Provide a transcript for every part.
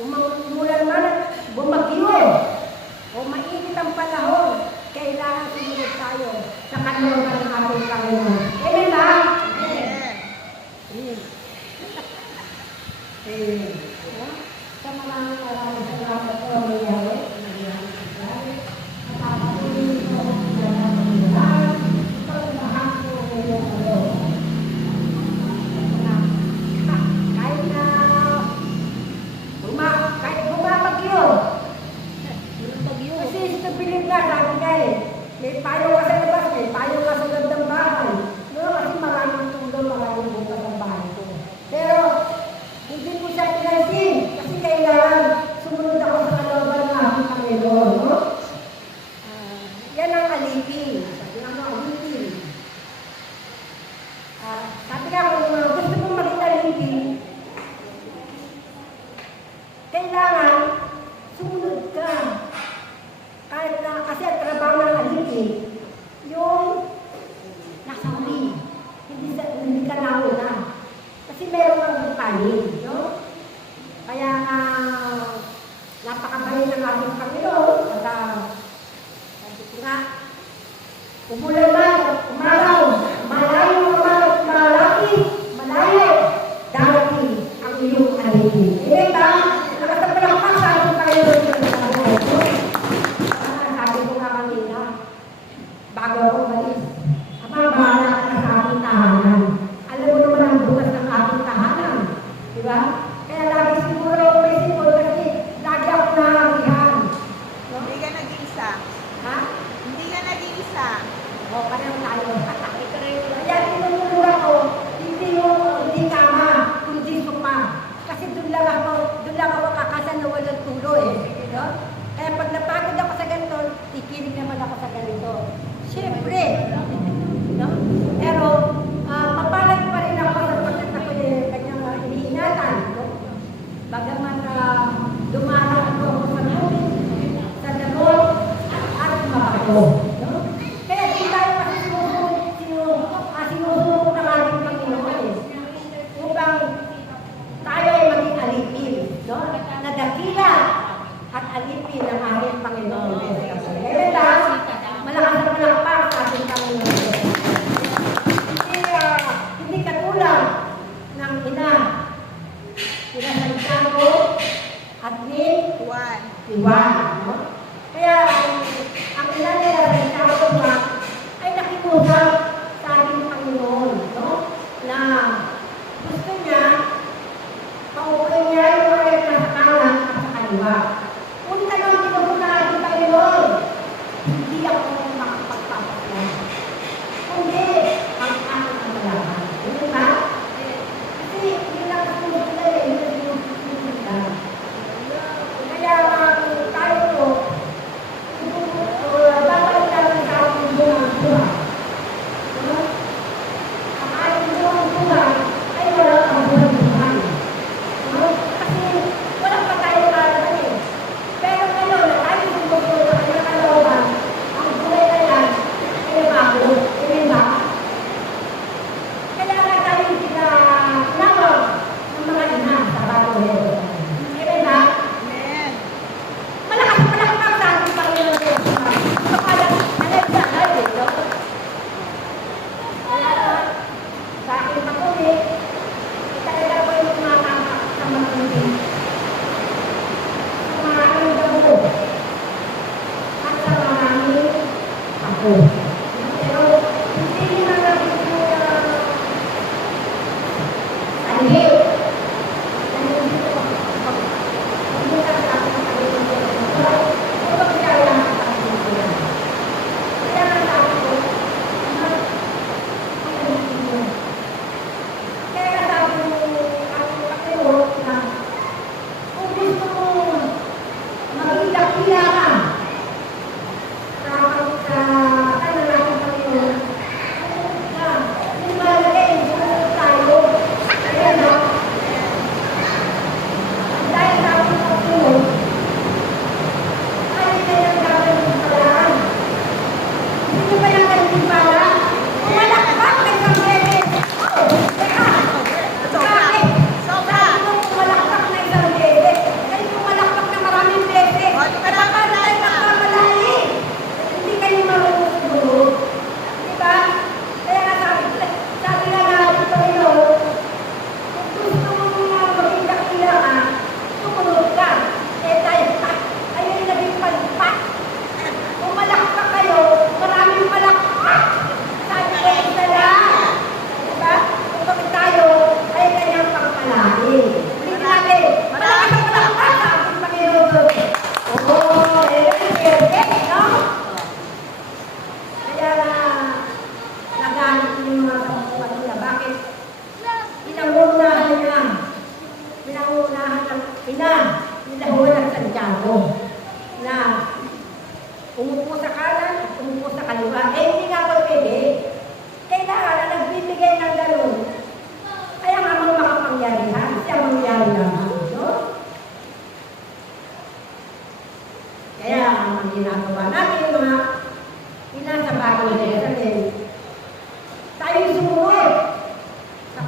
Umulan man at bumagyo o mainit ang panahon, kailangan sumunod tayo sa kanungan ng ating Panginoon. Amen ba? Amen. Amen. Sa maraming salamat po ang nangyari. Napapatuloy po ang salamat ng lahat. Ito ang lahat po ng iyong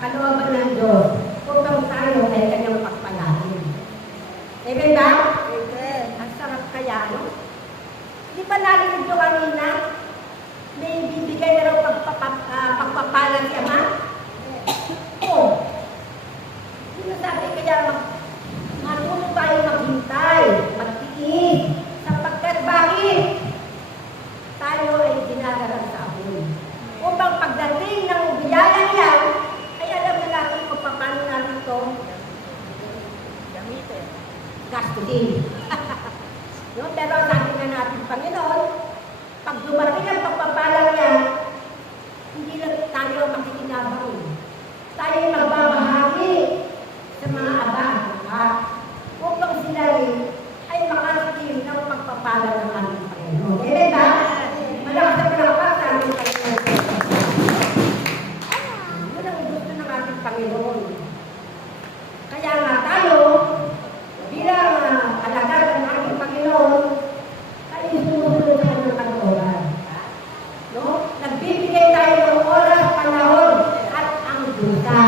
kalooban ng Diyos upang tayo ay kanyang pagpalain. Amen ba? Amen. Ang sarap kaya, no? Di ba narinig nyo kanina? May bibigay na raw pagpapala si Ama? Oo. Sinasabi kaya marunong tayo maghintay, magtiis, sapagkat bakit? Tayo ay dinadarasaon. Upang pagdating ng biyayang yan, ay alam na natin kung paano natin ito Gamitin. gastusin. No? Pero sabi nga natin, Panginoon, pag dumating ang pagpapalang yan, hindi lang tayo makikinabang. Tayo ay magbabahagi sa mga abang upang sila ay makasikim ng pagpapala ng aming Panginoon. Amen ba? Malakas na palakas sa aming Panginoon. Yun ang gusto ng ating Panginoon. Kaya nga tayo, bilang alagad ng ating Panginoon, tayo sumusunod sa kanyang kalooban. No? Nagbibigay tayo ng oras, panahon, at ang dusa.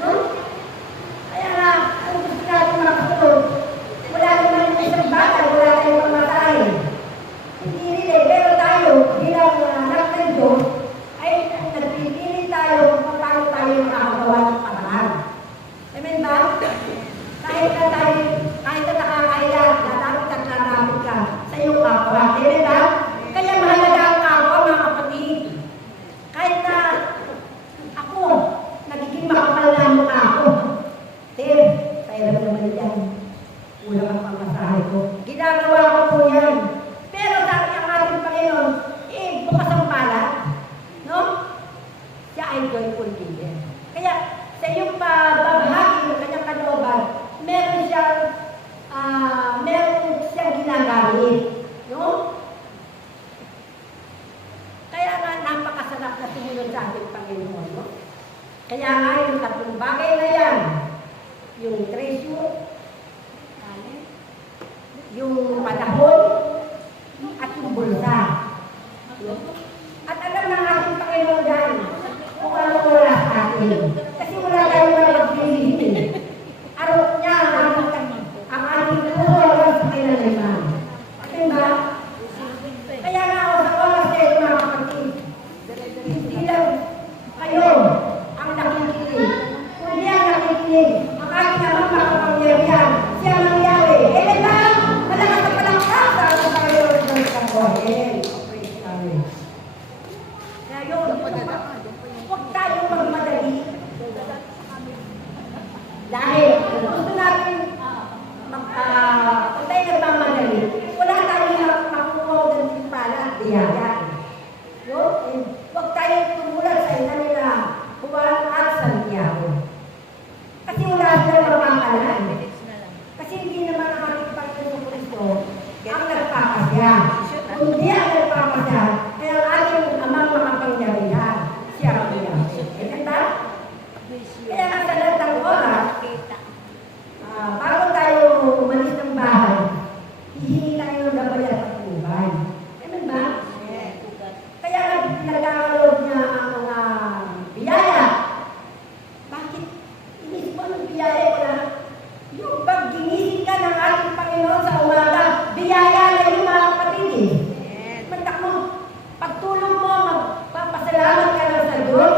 No? Kaya nga, ang gusto natin makasunod, wala naman yung isang bata, wala tayong mamatay. Hindi rin eh, pero tayo, bilang anak ng Diyos, ay nagpipili tayo kung paano tayo makakagawa ng paraan. Amen ba? Kahit na nakakaya, lalapit at lalapit ka sa iyong kapwa. Amen ba? Kaya mahalaga ang kapwa, mga kapatid. Kahit na ako, nagiging makapal na mukha ako. Sir, tayo naman yan. Kulang ang pamasahe ko. Ginagawa ko po yan. Pero sabi ang ating Panginoon, bukas ang palad. No? Siya ay joyful giver. Kaya, sa iyong pagbabahagi ng kanyang kalooban, meron siyang ginagamit. No? Kaya nga, napakasarap na sumunod sa ating Panginoon. No? Kaya nga, yung tatlong bagay na yan, yung treasure, yung panahon, at yung bulsa. At alam ng ating Panginoon dyan, kung ano wala sa atin. Kasi wala tayong magpipili. Araw niya ang ating puso hanggang sa kailanman. Diba? Kaya nga ako sa oras kayo, mga kapatid, hindi lang kayo ang nakikinig. Kundi ang nakikinig, ang ating amang makapangyarihan, siya mangyari. Eh, ba? Malakas na palang kasa sa Panginoon ng kapwa. Kaya yun, huwag tayong magmadali. Dahil gusto natin kung tayo nagmamadali, wala tayong makukuha ng timpala at biyaya. No? Huwag tayong tumulan sa isa nila Juan at Santiago. Kasi wala silang mamakalan. Kasi hindi naman ang ating Panginoon Kristo ang nagpapasya. Kundi ang nagpapasya, kaya ang ating amang makapangyarihan, siya ang biyaya. Amen ba? Kaya nga sa lahat ng oras, bago tayo umalis ng bahay, hihingi tayo ng gabay at patnubay. Amen ba? Kaya nga pinagkakalood niya ang mga biyaya. Bakit? Inis mo ng biyaya ko na yung pag ginising ka ng ating Panginoon sa umaga, biyaya na yung mga kapatid eh. Mantak mo, pagtulog mo, magpapasalamat ka lang sa Diyos,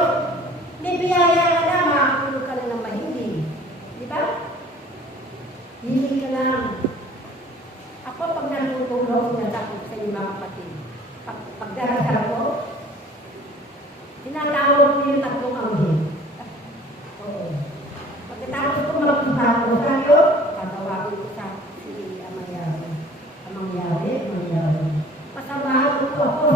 may biyaya ka na, makakulog ka na ng mahindi. Di ba? Hindi ka lang. Ako pag natutulog, sinasakit sa iyo mga kapatid. Pagdarasal ko, tinatawag ko yung tatlong anghel. Oo. Pagkatapos ko magpunta ko sa iyo, tatawagin ko sa si Amangyari. Pasamahan ko ako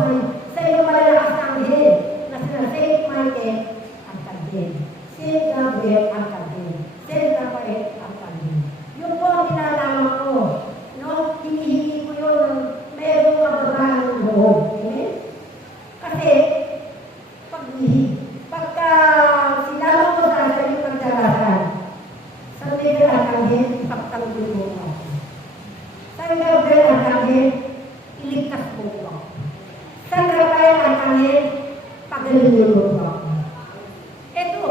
sa iyo malalakas na anghel na sila Saint Michael ang Arcangel, Saint Gabriel ang Arcangel, Saint Raphael ang Arcangel. Yung po ang tinatawag ko, no? Hinihingi ko yun ng mayroong kababahan ng loob. Amen? Kasi, pagka sinama ko sa iyo pagdarasal, sa Miguel Arcangel, ipagtanggol mo ako. Sa Gabriel Arcangel, iligtas mo ako. Sa Raphael Arcangel, pagalingin mo ako. Ito,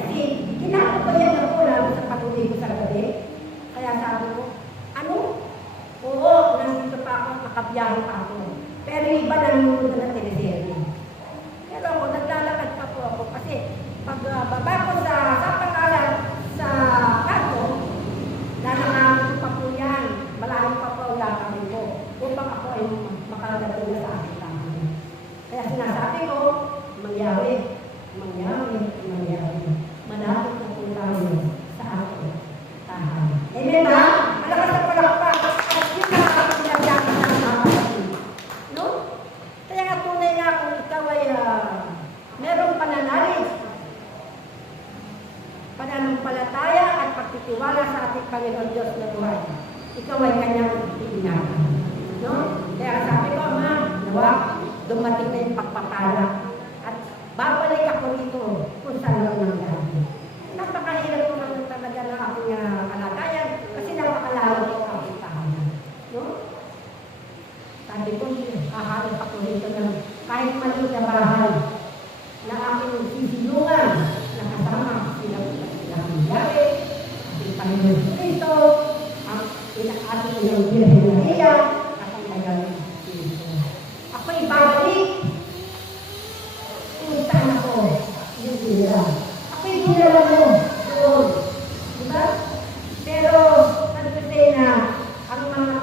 kasi kinakabayan ako lalo sa patuloy ko sa gabi. Kaya sabi ko, ano? Oo, nandito pa ako, nakabiyahe pa ako. Pero yung iba nanonood na ng teleserye. Pero ako, naglalakad pa po ako kasi pag baba ko sa pangalan sa kanto, lalakad pa po yan. Malalim pa po ang lakad ko. Upang ako ay makarating na sa aking tahanan. Kaya sinasabi ko, mangyari. Malapit na po tayo sa aking tahanan. Amen ba? Malakas na palakpak. At yun na nakakapagyayakin ng mga kapatid. No? Kaya nga tunay nga kung ikaw ay merong pananampalataya at pagtitiwala sa ating Panginoon Diyos na buhay. Ikaw ay kanyang itinatan. No? Kaya sabi ko, Ma, nawa, dumating na yung pagpapala. At babalik ako rito kung saan lang nangyari. Napakahirap ko naman talaga ng aking kalagayan kasi napakalawag ko ang aking tahanan. No? Sabi ko, hahanap ako rito ng kahit maliit na bahay na aking sisilungan na kasama sila nangyari, ating Panginoon Cristo, ang ating ilang Birhenia, at ang nagaling Cristo. Ako'y babalik kung saan ako yung dinala. Ako'y dinala mo doon. Diba? Pero, nagpasay na ang mga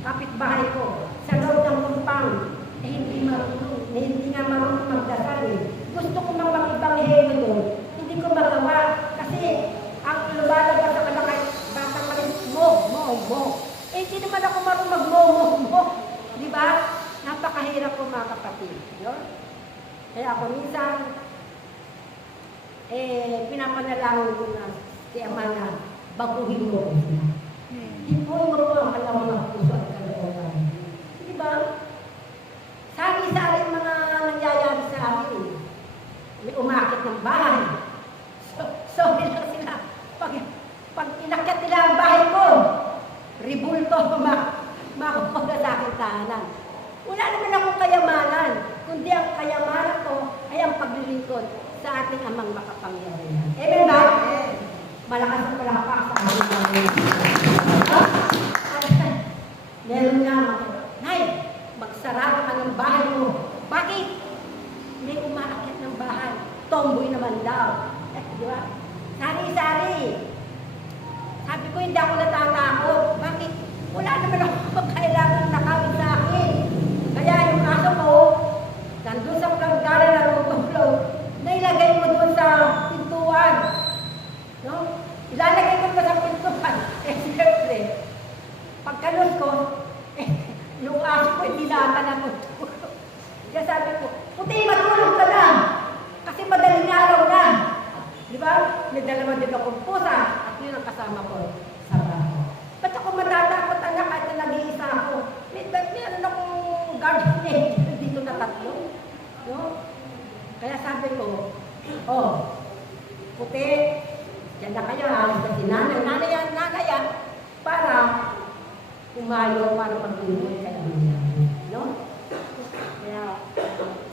kapitbahay ko sa loob ng kumpang hindi nga marunong magdasal eh. Gusto ko mang mag-ibanghelyo doon. Hindi ko magawa. Kasi ang lumalabas sa malakay, batang malit, mo. Eh, hindi naman ako marunong mag-mo. Di ba? Napakahirap ko mga kapatid. No? Kaya ako minsan, pinapanalangin ko na si Ama na baguhin mo. Hipuin mo po ang alam mga puso at kalooban. Di ba? Sari-sari mga nangyayari sa akin. May umakit ng bahay. So lang sila. Pag inakyat nila ang bahay ko, ribulto, makukuha sa aking tahanan. Wala naman akong kayamanan, kundi ang kayamanan ko ay ang paglilingkod sa ating amang makapangyarihan. Amen ba? Malakas ang palakpak sa ating Panginoon. Meron nga, Nay, magsarado ka ng bahay mo. Bakit? May umaakit ng bahay. Tomboy naman daw. Di ba? Sari-sari. Sabi ko, hindi ako natatakot. Bakit? Wala naman ako kailangan nakawin sa akin. Kaya yung aso ko, nandun sa planggara na tutulog, nailagay mo doon sa pintuan. No? Ilalagay mo pa sa pintuan. Siyempre, pagkalos ko, yung aso ko hindi naata na tutulog. Kaya sabi ko, puti, matulog ka na. Kasi madaling araw na. Di ba? May dalawa din akong pusa at yun ang kasama ko sa bahay. Ba't ako matatakot anak kahit na nag-iisa ako? Meron akong garden dito na tatlo. No? Kaya sabi ko, puti, dyan na kayo, alis na si nanay yan, para umayo, para maglingkod kayo. No? Kaya,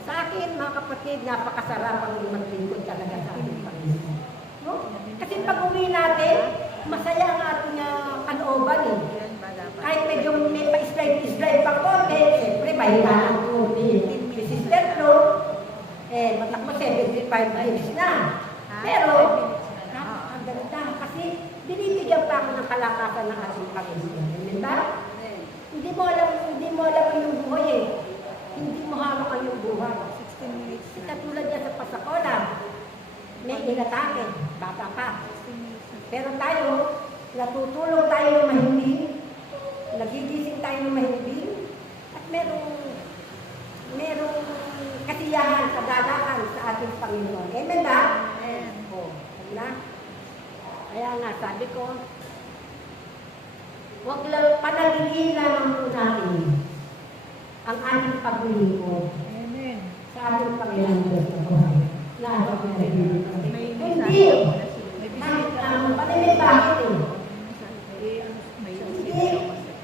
sa akin, mga kapatid, napakasarap ang maglingkod talaga sa ating Panginoon. No? Kasi pag uwi natin, masaya ang ating kalooban eh. Kahit medyo may pa-slide pa konti, siyempre, mahilaan ko ni Sister Flo, matakbo 75 years na. Pero, ang ganda, kasi binibigyan pa ako ng kalakasan ng ating Panginoon. Amen ba? Hindi mo alam yung buhay eh. Hindi mo hawak ang yung buhay. 16 minutes. Katulad niya sa Pasacola, may inatake, bata pa. Pero tayo, natutulog tayo ng mahimbing, nagigising tayo ng mahimbing, at merong kasiyahan, kagalakan sa ating Panginoon. Amen ba? Amen. Na? Kaya nga, sabi ko, huwag lang panagilinan mo natin ang ating paglilingkod. Amen. Sa ating Panginoon Diyos na buhay. Na ating pinagilinan. Hindi! Panimit bakit eh? Hindi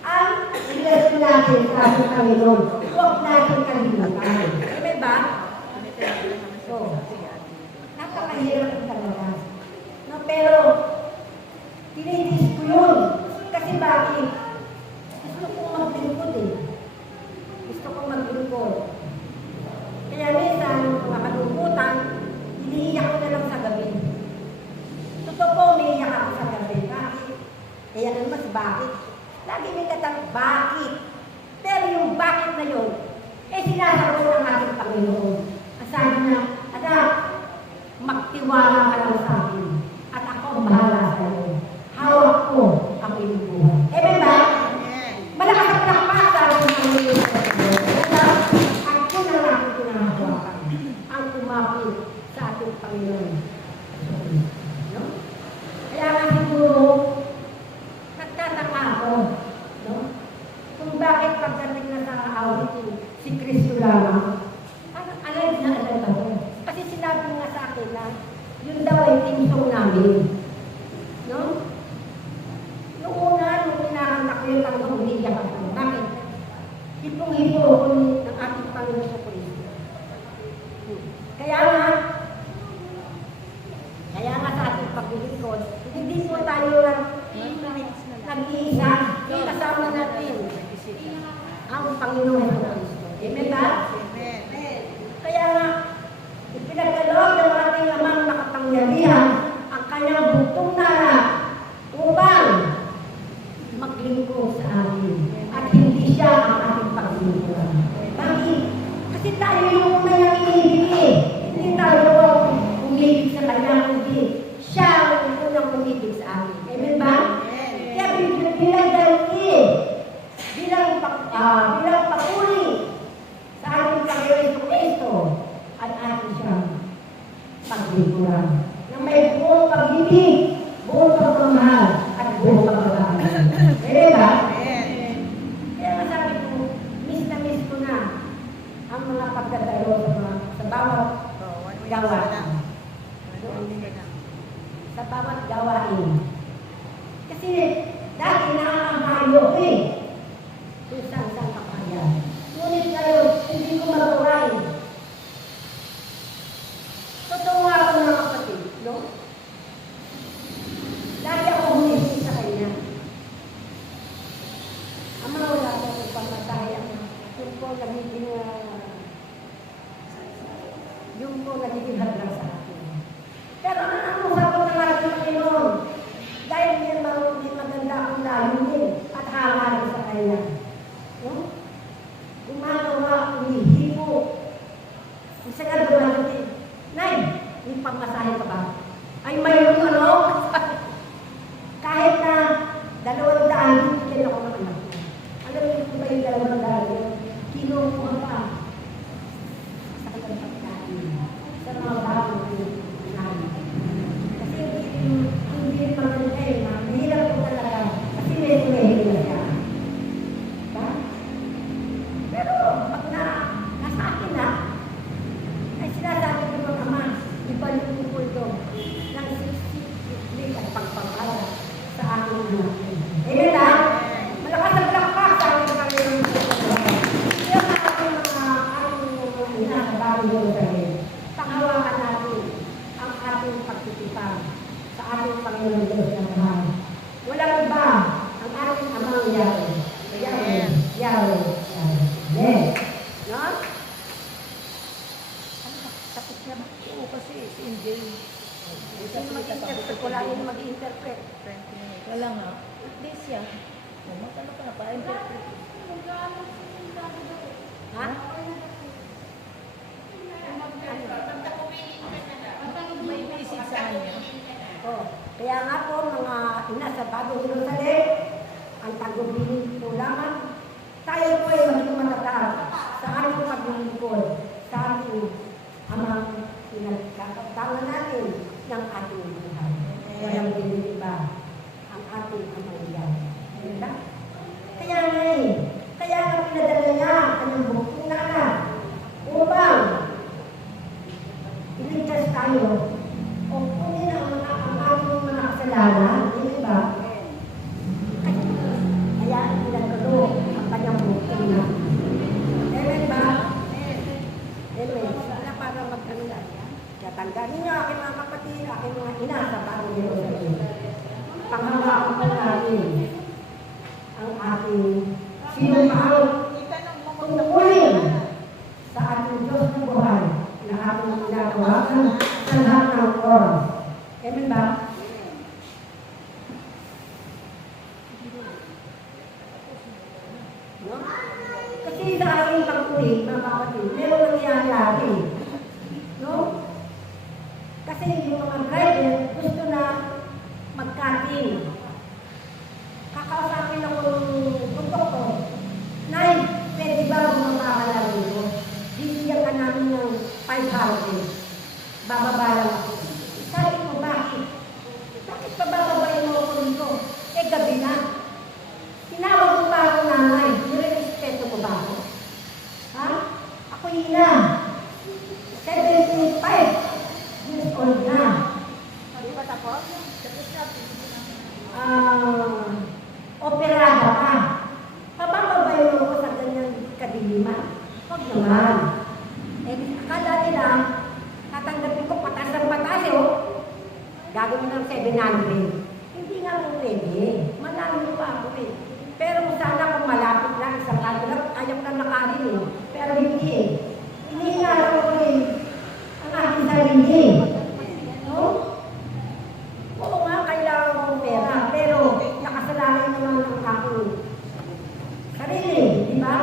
ang relasyon natin sa ating Panginoon. Huwag natin kalimutan. Amen ba? So, napakahirap pero tinitis ko yun. Kasi bakit? Gusto kong maglingkod eh. Gusto kong maglingkod. Kaya minsan, mga kalungkutan, iniiyak ko na lang sa gabi. Totoo po, umiiyak ako sa gabi. Bakit? Kaya naman, bakit? Lagi may katang, bakit? Pero yung bakit na yun, sinasagot ng ating Panginoon. Ang sabi niya, anak, magtiwala ka lang sa akin. At ako ang bahala sa iyo. Hawak ko ang iyong buhay. Amen ba? Malakas ang lakpas sa ating Panginoon. Ako na lang ang pinahawakan. Ang kumapit sa ating Panginoon. No? Kaya nga siguro, nagtataka ako. No? Kung bakit pagdating na sa awitin, si Kristo lamang, alay na alay ako. Kasi sinabi nga sa akin na, yun daw ay tingsong namin. No? Noong una, nung pinakanta ko yung tanong, umiiyak ako. Bakit? Hipong-hipo ako ng ating Panginoon sa Kristo. Kaya nga sa ating paglilingkod, hindi po tayo nag-iisa, kasama natin ang Panginoon sa Kristo. Amen ba? Amen. Kaya nga, ipinagkaloob ng ating amang nakapangyarihan ang kanyang bugtong nara upang maglingkod sa atin. At hindi siya ang ating paglingkod. Bakit? Kasi tayo yung una niyang inibigay. Hindi tayo umibig sa kanya, kundi siya ang unang umibig sa atin. Amen ba? Kaya bilang dahil bilang papuri sa ating Panginoon Kristo at ating siyang paglingkuran. Na may buong pag-ibig, buong pagmamahal, at buong pagmamahal. Amen ba? Kaya nga sabi ko, miss na miss ko na ang mga pagdadalo sa bawat gawain. Sa bawat gawain. Kasi dati nakakamayo ko eh. Kung saan kapaya. Ngunit ngayon, hindi ko magawa eh. Totoo nga ako mga kapatid, no? Lagi ako humisip sa kanya. Ama, wala ko ang pamataya. Yung po nagiging hadlang sa akin. Pero ano sagot ng ating Panginoon? Dahil hindi maganda akong lalungin at hangarin sa kanya. No? Gumagawa, umihipo. Isa nga dumating, Nay, may pamasahe ka ba? Ay, mayroon ano? Kahit na 200, bigyan ako ng anak. Alam niyo kung ba yung 200? Kinuha pa. Sa kanyang pagkain. Sa mga bagong namin. Kasi hindi maganda eh. Mahirap ko talaga. Kasi medyo siya. Diba? Pero pag nasa akin na, ay sinasabi ko ng Ama, ibalik ko po ito ng sisiplik at pagpapala sa aking anak. Amen na? Malakas ang lakpak sa aking Panginoon. Kaya nga aking mga inasabago yun sa akin. Panghawakan natin ang ating pagtitipang sa ating Panginoon Diyos ng mahal. Walang iba ang ating amang Yahweh. Yahweh. Amen. No? Tapos niya ba? Oo, kasi si MJ. Sino mag-interpret? Wala yung mag-interpret. Wala nga. Hindi siya. Magkano ka na pa-interpret? Ha? May message sa kanya. Oh, kaya nga po mga ina sa Bagong Jerusalem, ang tagubilin po lamang, tayo po ay maging matatag sa ating paglilingkod, sa ating amang pinagkakatangan natin ng ating buhay. Walang dinidiba ang ating amang iyan. Diba? Kaya nga kaya nga pinadala niya ang bukong nana upang iligtas tayo o kunin ang ating mga kasalanan, di ba? Kaya pinagkalo ang kanyang bukong na. Amen ba? Amen. Para mag-ano na. Kaya tanggalin niyo aking mga kapatid, aking mga ina sa Bagong Jerusalem. ang ating sinumang tungkulin sa ating Diyos ng buhay na ating ginagawakan sa lahat ng oras. Amen ba? No? Kasi sa ating pagpuli, mga kapatid, meron nangyayari. No? Kasi yung mga driver gusto na mag-cutting. Kakausapin ako ng doktor, Nay, pwede ba bumababa dito? Bibigyan ka namin ng 500. Bababa lang ako. Sabi ko, bakit? Bakit pa bababayin mo ako dito? Eh, gabi na. Tinawag mo pa ako nanay. Nire-respeto mo ba ako? Ha? Ako ina. 75 years old na. Di ba tapos? Operada ka. Pabababayin mo ako sa ganyang kadiliman. Huwag naman. Eh, akala nila, tatanggapin ko patas ng patas gagawin ng 700. Hindi nga mo pwede. Malayo pa ako eh. Pero sana kung malapit lang, isang kado lang, ayaw na nakarin eh. Pero hindi eh. Iniingalan ko eh ang aking sarili. No? Oo nga, kailangan kong pera. Pero nakasalalay naman ang aking sarili. Di ba?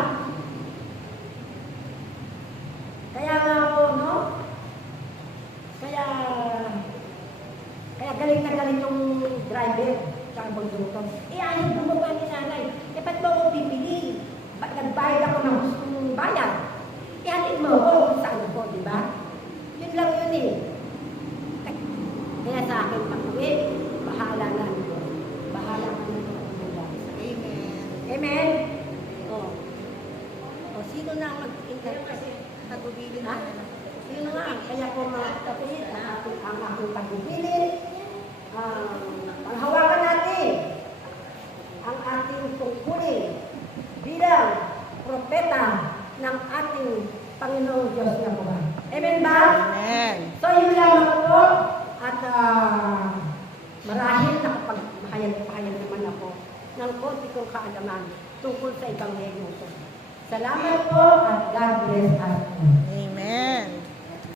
Kaya nga po, no? Kaya galing na galing yung driver sa bundutong. Ayaw bumaba ni nanay. Eh, ba't mo ako pipili? Ba't nagbayad ako ng gustong bayad? Ihatid mo ako kung saan ko, di ba? Yun lang yun eh. Kaya sa akin pag-uwi, bahala na nito. Bahala ka na nito. Amen. Amen? O, sino na ang mag-interview kasi? Tagubilin Ha? na. Sino nga? Kaya po mga kapatid, ang aking pagbibilin, panghawakan natin ang ating tungkulin bilang propeta ng ating Panginoong Diyos na buhay. Amen ba? Amen. So, yun lamang po. At marahil nakapag-mahayag naman ako ng konti kong kaalaman tungkol sa Ebanghelyo ko. Salamat po at God bless us. Amen.